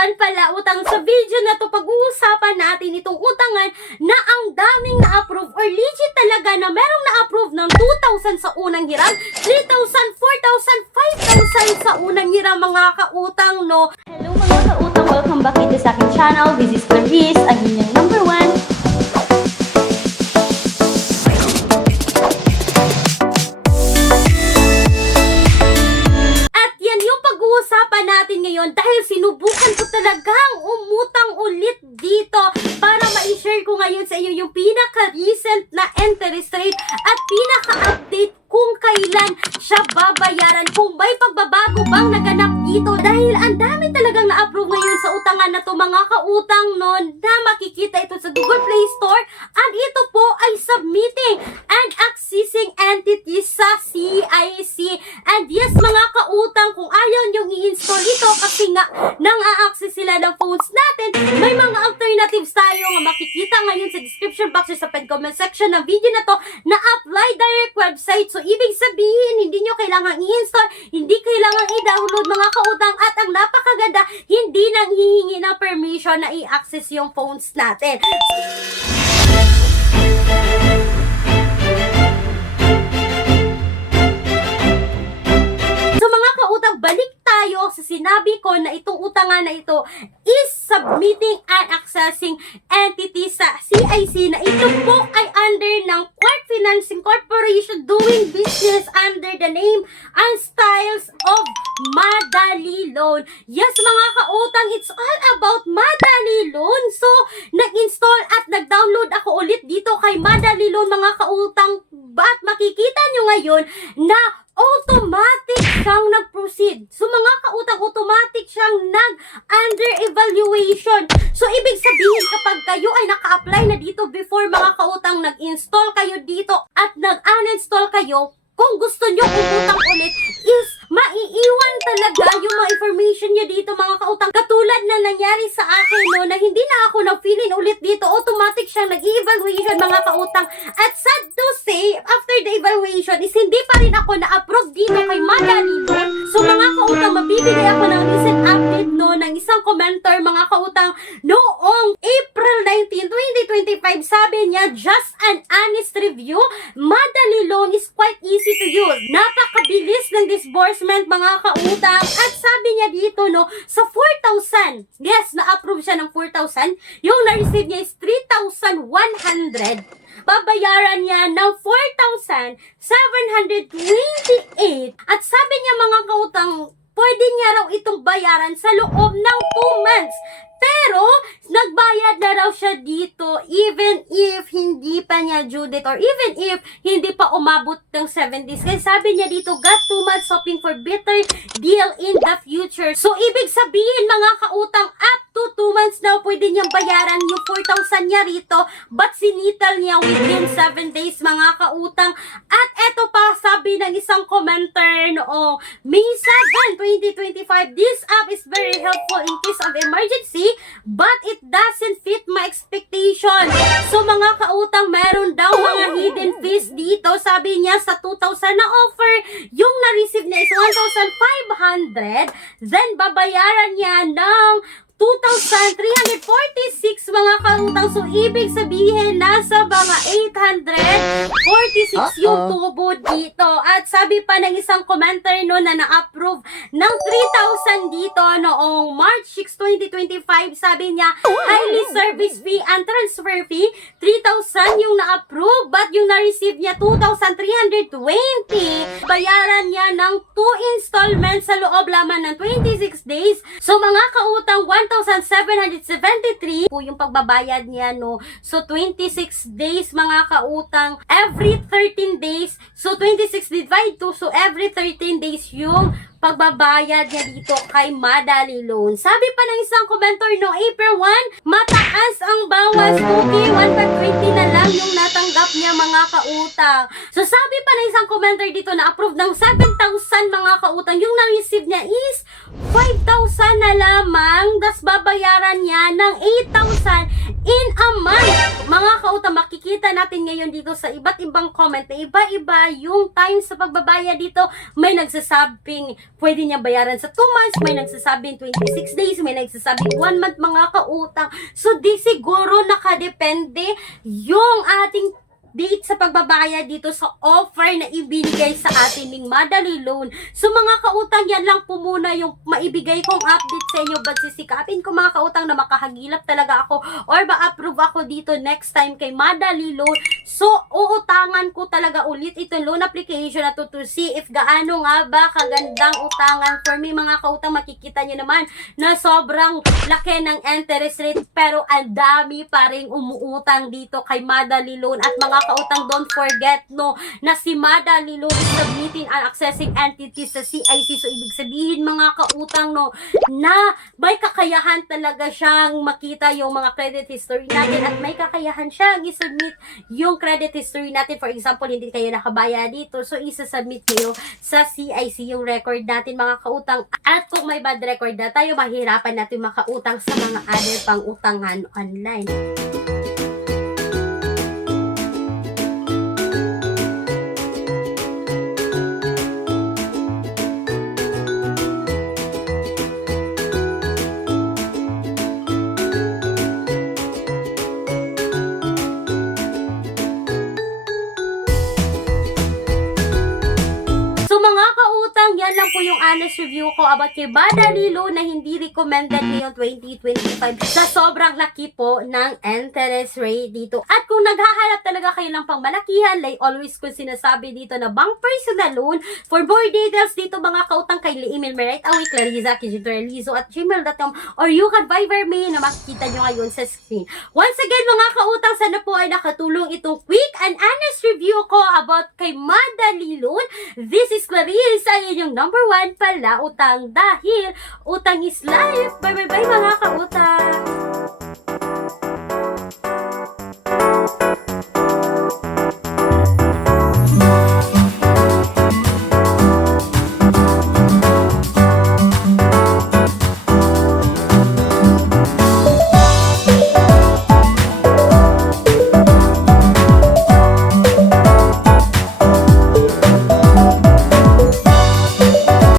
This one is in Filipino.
one pala utang. Sa video na to, pag-uusapan natin itong utangan na ang daming na-approve or legit talaga na merong na-approve ng 2,000 sa unang hiram, 3,000, 4,000, 5,000 sa unang hiram mga kautang, no? Hello mga kautang, welcome back dito sa aking channel. This is Clarice, ang inyong number 1. Natin ngayon dahil sinubukan ko talagang umutang ulit dito para ma-share ko ngayon sa inyo yung pinaka-recent na interest rate at pinaka-update kung kailan siya babayaran, kung may pagbabago bang naganap dito dahil ang dami talagang na-approve ngayon sa utangan na to mga kautang nun na makikita ito sa Google Play Store at ito po ay submitting and accessing entities sa CIC. And yes mga kautang, kung ayaw nyong i-install ito kasi nga nang a-access sila ng phones natin, may mga alternatives tayo nga makikita ngayon sa description box or sa comment section ng video na to na apply direct website. So ibig sabihin, hindi nyo kailangan i-install, hindi kailangan i-download mga kautang at ang napakaganda, hindi nang hihingi ng permission na i-access yung phones natin. So mga kautang, balik tayo sa sinabi ko na itong utangan na ito is submitting and accessing entity sa CIC na ito po ay under ng Quark Financing Corporation doing business under the name and styles of Madali Loan. Yes mga kautang, it's all about Madali Loan. So nag-install at nag-download ako ulit dito kay Madali Loan mga kautang, at makikita nyo ngayon na automatic siyang nag-proceed. So mga kautang, automatic siyang nag-under evaluation. So ibig sabihin, kapag kayo ay naka-apply na dito before mga kautang, nag-install kayo dito at nag-uninstall kayo, kung gusto nyo umutang ulit is maiiwan talaga yung mga information nyo dito mga kautang. Katulad na nangyari sa akin no, na hindi na ako na-fill in ulit dito, automatic siyang nag-evaluation mga kautang. At sad to say, after the evaluation is hindi pa rin ako na-approve dito kay Madali Loan. So mga kautang, mabibigay ako ng recent update no, ng isang commenter mga kautang noong April 19, 2025. Sabi niya, just an honest review, Madali Loan is quite easy to use. Napakabilis ng disbursement mga kautang. At sabi niya dito no, sa 4,000, yes, na-approve siya ng 4,000. Yung na-receive niya is 3,100. Babayaran niya ng 4,728. At sabi niya mga kautang, pwede niya raw itong bayaran sa loob ng 2 months. Pero, nagbayad na raw siya dito even if hindi pa niya due date or even if hindi pa umabot ng 7 days. Kaya sabi niya dito, got 2 months hoping for better deal in the future. So, ibig sabihin mga kautang, up to 2 months now, pwede niyang bayaran yung 4,000 niya rito, but sinital niya within 7 days mga kautang. At eto pa, sabi ng isang commenter noong May 7, 2025, this app is very helpful in case of emergency, but it doesn't fit my expectation. So mga kautang, meron daw mga hidden fees dito. Sabi niya sa 2,000 na offer, yung na-receive niya is 1,500. Then babayaran niya ng 2,346 mga kautang. So, ibig sabihin, nasa mga 846 yung tubo dito. At sabi pa ng isang commenter no, na na-approve ng 3,000 dito noong March 6, 2025. Sabi niya, highly service fee and transfer fee, 3,000 yung na-approve, but yung na-receive niya 2,320. Bayaran niya ng 2 installments sa loob lamang ng 26 days. So, mga kautang, 1,773 po yung pagbabayad niya no. So 26 days mga kautang, every 13 days. So 26 divide 2, so every 13 days yung pagbabayad niya dito kay Madali Loan. Sabi pa ng isang commenter no, April 1, mataas ang bawas, okay, 120 na lang yung natanggap niya mga kautang. So sabi pa ng isang commenter dito na approve ng 7,000 mga kautang, yung na-receive niya is 5,000 na lamang, das babayaran niya ng 8,000 in a month. Mga kautang, makikita natin ngayon dito sa iba't ibang comment na iba-iba yung time sa pagbabayad dito. May nagsasabing pwede niya bayaran sa 2 months, may nagsasabing 26 days, may nagsasabing 1 month mga kautang. So di siguro nakadepende yung ating date sa pagbabayad dito sa offer na ibinigay sa atin ng Madali Loan. So mga kautang, yan lang po muna yung maibigay kong update sa inyo. But sisikapin ko mga kautang na makahagilap talaga ako or ma-approve ako dito next time kay Madali Loan. So uutangan ko talaga ulit itong loan application na to see if gaano nga ba kagandang utangan. For me mga kautang, makikita nyo naman na sobrang laki ng interest rate pero ang dami pa rin umuutang dito kay Madali Loan. At mga kautang, don't forget no na si Madali Loan is submitting an accessing entity sa CIC. So ibig sabihin mga kautang no na may kakayahan talaga siyang makita yung mga credit history natin at may kakayahan siyang i-submit yung credit history natin. For example, hindi kayo nakabaya dito, so isa-submit niyo sa CIC yung record natin mga kautang. At kung may bad record na tayo, mahirapan natin makautang sa mga other pang utangan online. Yan lang po yung honest review ko about kay Madali Loan na hindi recommended ngayong 2025 sa sobrang laki po ng interest rate dito. At kung naghahanap talaga kayo ng pangmalakihan, like always ko sinasabi dito na bank personal loan, for more details dito mga kautang, kay email me right away, clarissa@gmail.com, or you can Viber me na makikita nyo ngayon sa screen. Once again mga kautang, sana po ay nakatulong itong quick and honest review ko about kay Madali Loan. This is Clarissa, yung number 1 pala utang dahil utang is life. Bye bye bye mga kautang.